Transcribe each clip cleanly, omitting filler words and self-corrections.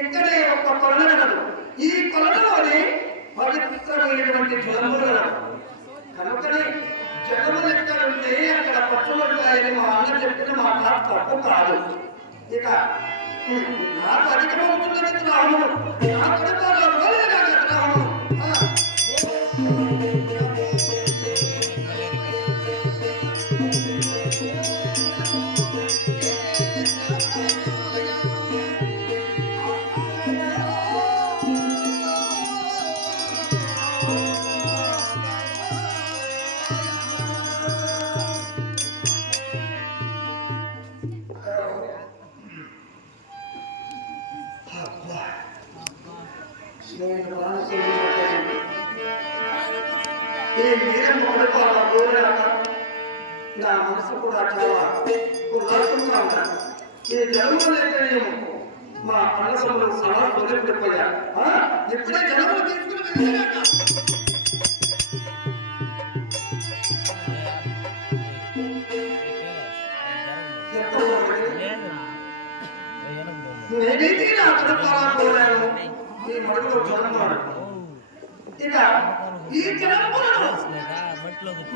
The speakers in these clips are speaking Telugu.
ఇక్కడే ఒక కొలను కలదు. ఈ కొలనులోనే పవిత్రమైనటువంటి జలములు కలవు. కనుకనే జలములు ఎక్కడ ఉంటే అక్కడ పట్టులు ఉంటాయని మా అన్న చెప్పిన మాట తప్పు కాదు. ఇక నాకు అధికమవుతున్నది త్రాహము, నా కడుపు త్రాహము. నా మనసు కూడా చాలా ఉల్లాసంగా ఉన్నాను. ఈ జన్మలు లేకనేమో మా అన్నదమ్ములు చాలా వదిలిపెట్టిపోయారు. ఇప్పుడే జన్మలు తీసుకుని వెళ్ళాక నేనైతే నా కడుపాలా కోరాను. ఈ మడుగులో జన్మాడు. ఇక ఈ జన్మలను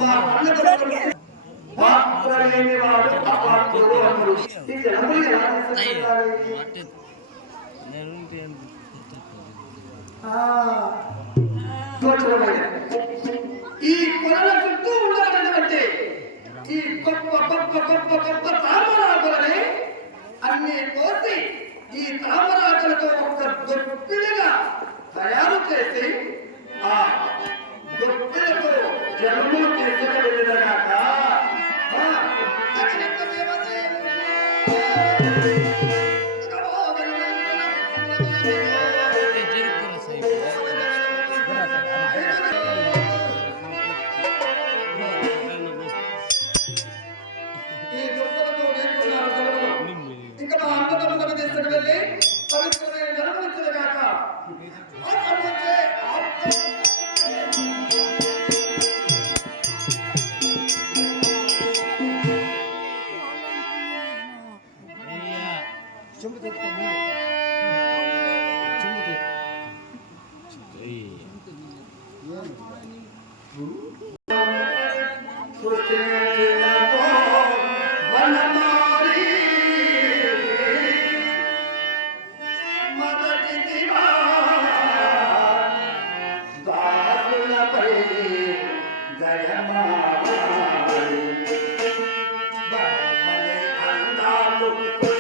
మా అన్నదమ్ములు పాత్రలేని వాడు అపాత్రుడు అన్నారు. ఈ జన్మలు ఎలా తీసుకుంటారు? ఈ కొనల చుట్టూ ఉన్నటువంటి ఈ గొప్ప గొప్ప గొప్ప గొప్ప తామరాకులని అన్ని కోసి ఈ తామరాకులతో ఒక గొప్పిలిగా తయారు చేసి ఆ గొప్పిలకు జన్మలు తీసుకెళ్ళినగాక Bye.